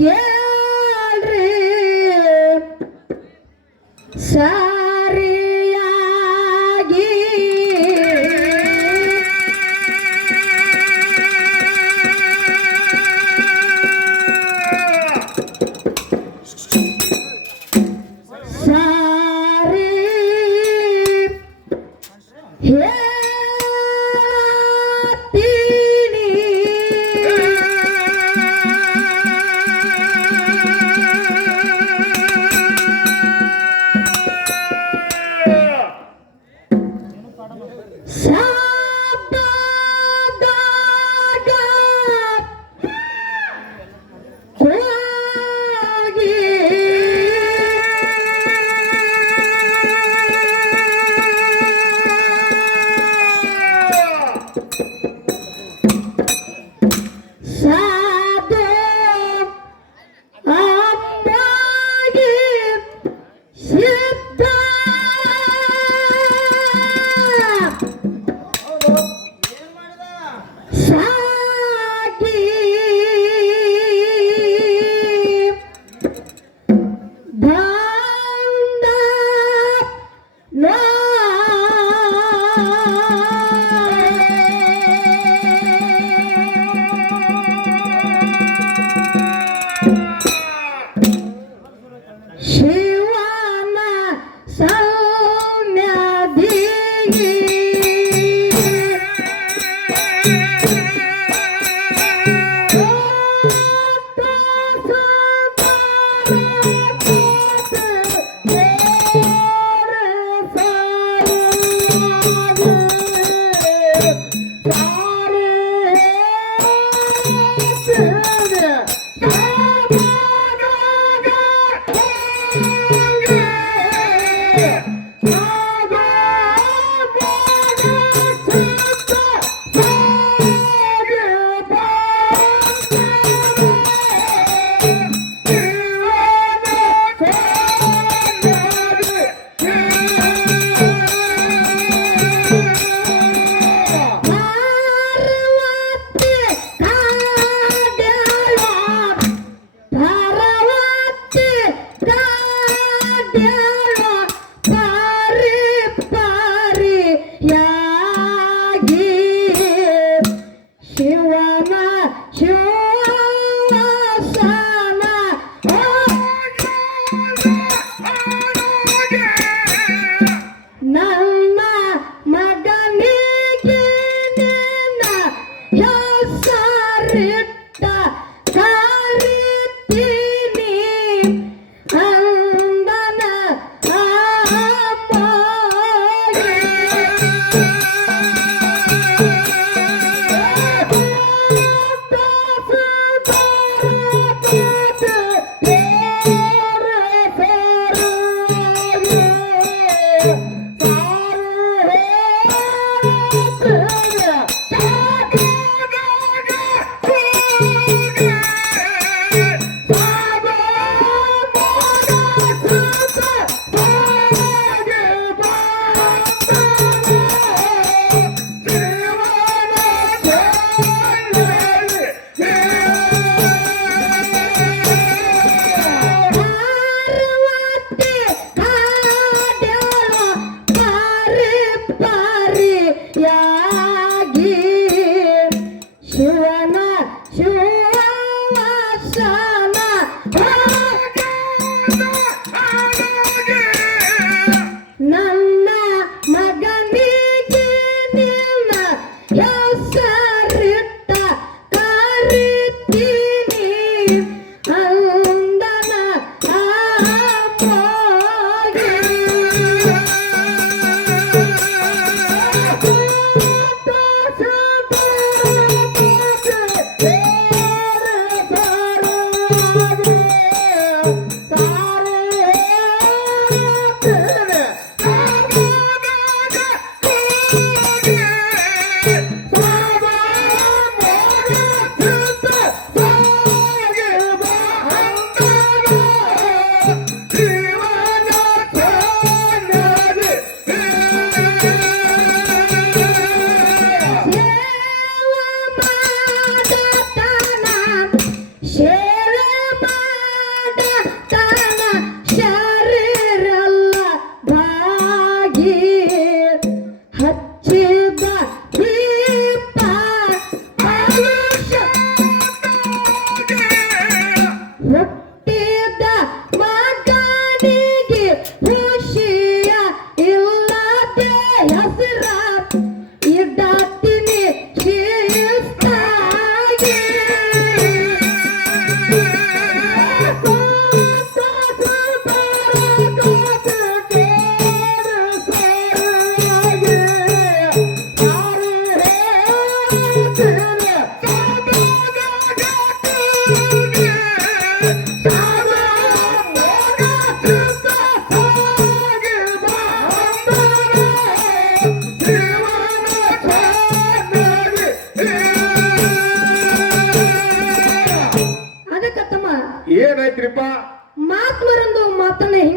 ಕೇಳ್ರಿ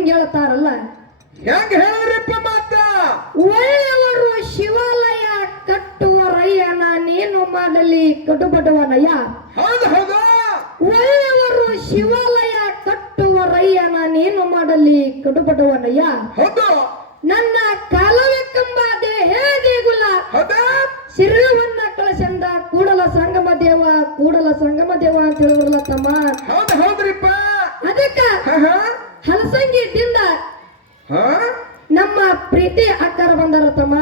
ಹಿಂಗ್ ಹೇಳ್ತಾರಲ್ಲ? ಹೆಂಗ್ ಹೇಳ್ರಿಪ್ಪ ಮಾತ ಒಳ್ಳೆಯವರು ಶಿವಾಲಯ ಕಟ್ಟುವರಯ್ಯನ ನೀನು ಮಾಡಲಿ ಕಟುಬಟವನಯ್ಯ ಹೌದು ಹೌದು. ಒಳ್ಳೆಯವರು ಶಿವಾಲಯ ಕಟ್ಟುವರಯ್ಯನ ನೀನು ಮಾಡಲಿ ಕಟುಬಟವನಯ್ಯ ಹೌದು. ನನ್ನ ಕಾಲವ ದೇಹೇ ದೇಗುಲ ಶಿರವನ್ನ ಕಳಸಂದ ಕೂಡಲ ಸಂಗಮ ದೇವ ಕೂಡಲ ಸಂಗಮ ದೇವ ಅಂತ ಹೇಳಿದ್ರಲ್ಲ ತಮ್ಮ ಹೌದು ಹೌದ್ರಿಪ್ಪ ಅದಕ್ಕ ಹಾ ಹಾ ಹಲಸಂಗಿದಿಂದ ಹಾ ನಮ್ಮ ಪ್ರೀತಿ ಅಕ್ಕರ ಬಂದಾರ ತಮ್ಮ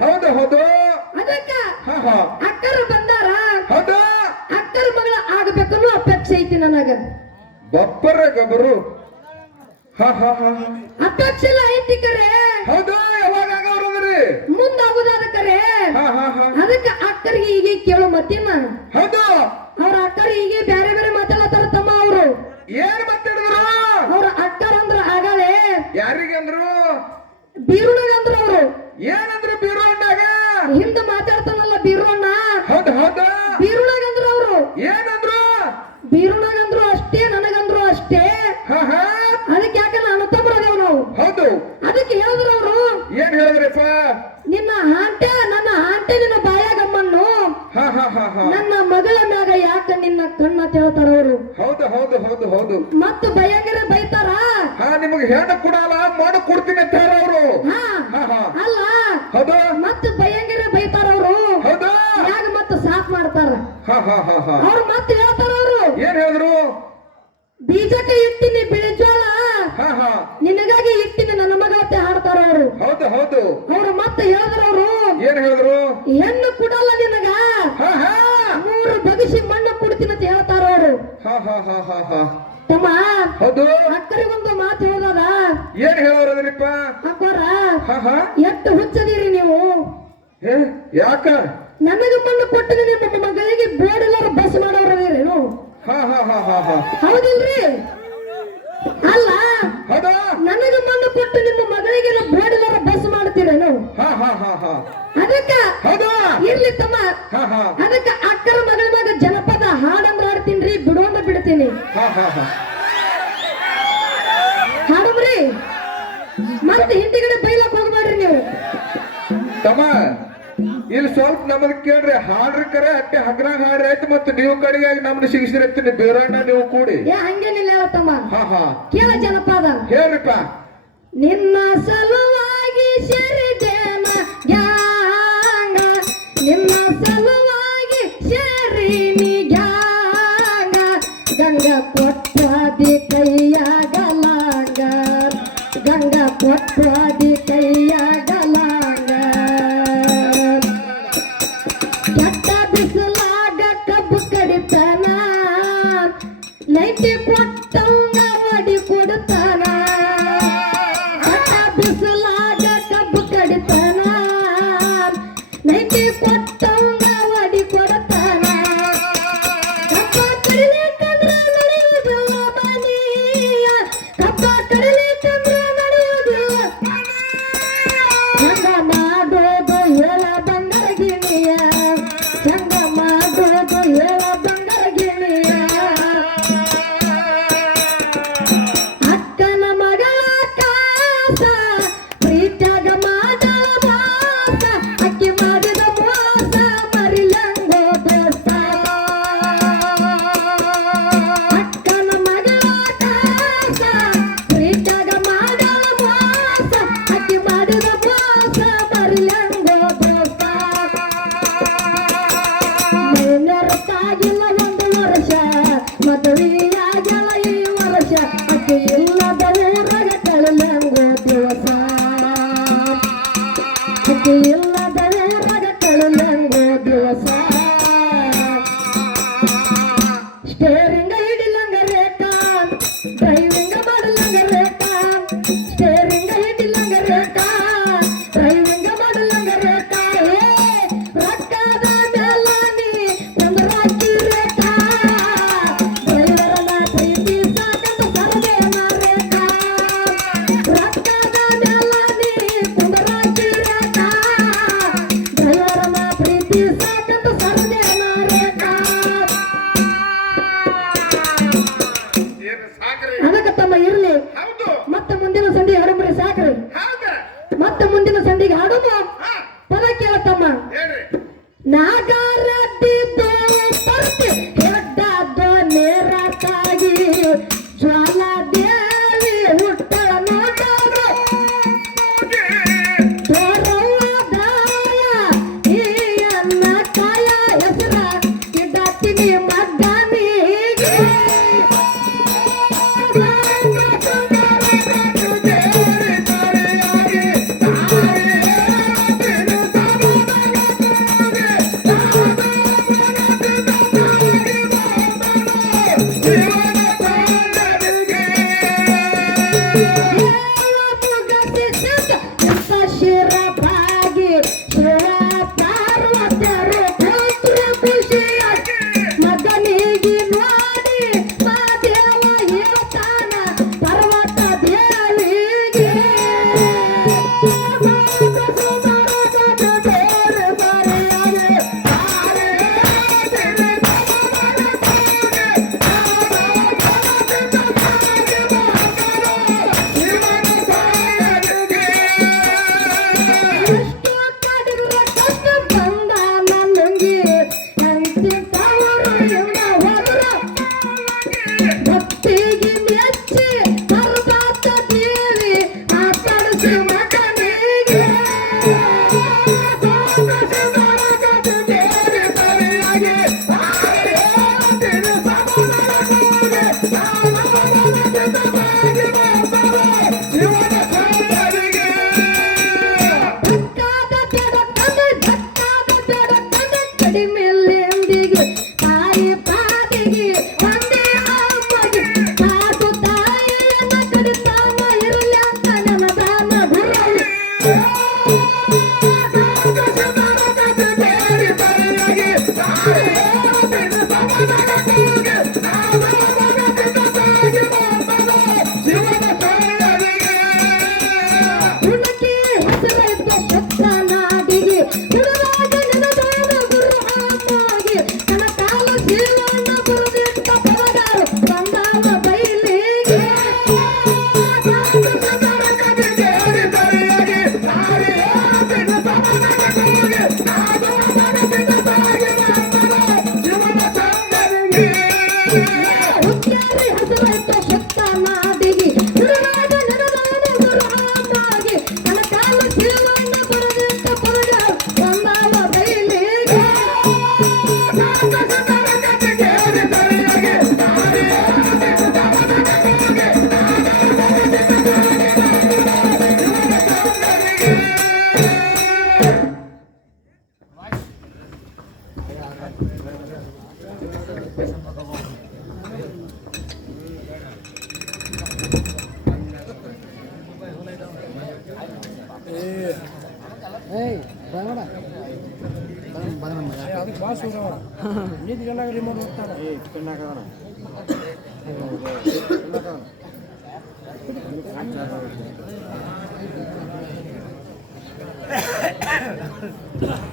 ಹೌದು ಹೌದು ಅದಕ್ಕ ಹಾ ಹಾ ಅಕ್ಕರ ಬಂದಾರ ಹೌದು ಅಕ್ಕರ ಮಗಳ ಆಗ್ಬೇಕನ್ನೋ ಅಪೇಕ್ಷೆ ಐತಿ ನನಗ ಬಪ್ಪರ ಗಬರು ಎಲ್ಲ ಐತಿ ಕರೆ. ಹೌದು? ಯಾವಾಗ ಆಗವ್ರದ್ರಿ ಮುಂದಾಗುದಾದ ಕರೆ. ಹಾ ಹಾ ಹಾ. ಅದಕ್ಕ ಅಕ್ಕರಿಗೆ ಈಗ ಕೇಳು ಮತ್ತೇನ ಹೌದು. ಅವ್ರ ಅಕ್ಕರ ಹೀಗೆ ಬೇರೆ ಬೇರೆ ಮಾತಾಡತಾರ ತಮ್ಮ ಅವರು. ಏನ್ ಮಾತಾಡಿದ್ರು? ಅವ್ರ ಅಕ್ಕರ ಅಂದ್ರ ಆಗಲೇ. ಯಾರಿಗಂದ್ರು ಬೀರುಣಗ ಅಂದ್ರ ಅವರು. ಏನಂದ್ರು ಬೀರು ಅಣ್ಣಾಗ ಹಿಂದ ಮಾತಾಡ್ತಾನಲ್ಲ ಬೀರುಣ್ಣ ಹೌದು ಹೌದು ಬೀರುಣಗ ಅಂದ್ರ ಅವರು ಏನಂದ್ರು ಬೀರುಣಗಂದ್ರು ಅಷ್ಟೇ ನನಗಂದ್ರು ಅಷ್ಟೇ ಹಾ ಹಾ ಅದಕ್ಕೆ ಯಾಕೆ ನಾನು ತಮ್ಮರದೇವ್ ನಾವು ಹೌದು ಅದಕ್ಕೆ ಹೇಳಿದ್ರು ಅವರು ಏನ್ ಹೇಳಿದ್ರಪ್ಪ ನಿನ್ನ ಹಾಂಟೆ ನನ್ನ ಹಾಂಟೆ ನಿನ್ನ ಬಾಯಾಗಮ್ಮನ್ನು ಹಾ ಹಾ ಹಾ ಹಾ ನನ್ನ ಮಗಳ ಮ್ಯಾಗ ಕಣ್ಣ ಹೇಳ್ತಾರ ಅವರು ಹೌದು ಹೌದು ಹೌದು ಹೌದು. ಮತ್ತು ಭಯಂಕರ ಬೈತಾರ? ಹಾ ನಿಮಗೆ ಹೆಣ್ಣು ಕೊಡಲ್ಲ ಮಾಡು ಕೊಡ್ತೀನಿ ಅಂತ ಹೇಳ ಅವರು ಅಲ್ಲ ಹೌದು. ಮತ್ತ ಭಯಂಕರ ಬೈತಾರ ಅವರು ಹೌದು. ಯಾಕ ಮತ್ತ ಸಾಕ್ ಮಾಡ್ತಾರ? ಹಾ ಹಾ ಹಾ ಹಾ. ಅವ್ರು ಮತ್ತೆ ಹೇಳ್ತಾರ ಅವರು ಏನ್ ಹೇಳಿದ್ರು? ಬೀಜಕ್ಕೆ ಇಟ್ಟಿನಿ ಬಿಳಿ ಜೋಳ ಹಾ ಹಾ. ನಿನಗಾಗಿ ಇಟ್ಟಿನಿ ನನ್ನ ಮಗಳತ್ತೆ ಹಾಡ್ತಾರ ಅವರು ಹೌದು ಹೌದು. ಅವ್ರು ಮತ್ತೆ ಹೇಳಿದ್ರು ಅವರು ಏನ್ ಹೇಳಿದ್ರು? ಹೆಣ್ಣು ಕೊಡಲ್ಲ ನಿನಗ ಹಾ ಹಾ ಮೂರು ಬಗಸಿ ಮಣ್ಣು ಕೊಡ್ತೀನಿ ಅಂತ ಹೇಳ್ತಾರ ಅವರು ಹಾ ಹಾ ಹಾ ಹಾ ಹಾ ತಮ್ಮ ಹೌದು. ಅಕ್ಕರಿಗೊಂದು ಮಾತು ಹೇಳೋದ? ಏನ್ ಹೇಳೋರದ್ರಿಪ್ಪ? ಅಕ್ಕೋರ ಹಾ ಹಾ. ಎಷ್ಟು ಹುಚ್ಚದಿರಿ ನೀವು? ಯಾಕ? ನನಗೆ ಮಣ್ಣು ಕೊಟ್ಟಿನಿ ನಿಮ್ಮ ಮಗಳಿಗೆ ಬಸ್ ಮಾಡೋರೇನು ಹಾ ಹಾ ಹಾ ಹಾ ಹಾ. ಹೌದಿಲ್ರಿ? ಅಲ್ಲ ಹೌದು? ನನಗ ಮಣ್ಣು ಕೊಟ್ಟು ನಿಮ್ಮ ಮಗಳಿಗೆ ಬೋರ್ಡ್ ಬಸ್ ಮಾಡ್ತೀರೇನು? ಹಾ ಹಾ ಹಾ ಹಾ. ಅದಕ್ಕ ಹೌದು? ಇರ್ಲಿ ತಮ್ಮ. ಹಾ ಹಾ. ಅದಕ್ಕ ಅಕ್ಕರ ಬಿಡ್ತೀನಿ ಹಾ ಹಾ ಹಾ ಹಾಡಮ್ರಿ ಮತ್ತೆ ಹಿಂದಿಗಡೆ ಬೈಲಕ್ ಹೋಗ್ಬೇಡ್ರಿ ನೀವು. ತಮ್ಮ ಇಲ್ಲಿ ಸ್ವಲ್ಪ ನಮಗ್ ಕೇಳ್ರಿ ಹಾಡ್ರಿ ಕರೆ ಅಟ್ಟೆ ಹಗ್ರಾಗ ಹಾಡ್ರಿ ಆಯ್ತು ಮತ್ತೆ ನೀವು ಕಡೆಗಾಗಿ ನಮ್ದು ಸಿಗಿಸಿರತ್ತೀನಿ ಬೇರಣ್ಣ ನೀವು ಕೂಡಿ. ಏ ಹಂಗೇನಿಲ್ಲ ತಮ್ಮ ಹಾ ಹಾ. ಕೇಳ ಜನಪದ. ಹೇಳ್ರಿಪ್ಪ. ನಿನ್ನ ಸಲುವಾಗಿ ಈ ವರ್ಷ ಇಲ್ಲದ Candy!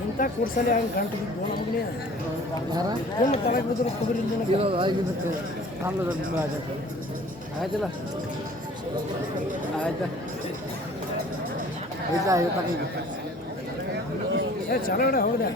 ಇಂಥ ಕೂರ್ಸಲ್ಲಿ ಹಂಗೆ ಗಂಟು ಬಿದ್ದು ನಮಗನೇ ಹೆಣ್ಣು ತಲೆಗೆ ಬಿದ್ದರೆ ಕುದುರಿಂದ ಆಯ್ತಲ್ಲ ಆಗುತ್ತೆ. ಆಯ್ತಿಲ್ಲ? ಆಯ್ತಾ? ಆಯ್ತಾ ಆಯ್ತಾ ಏ ಹೌದಾ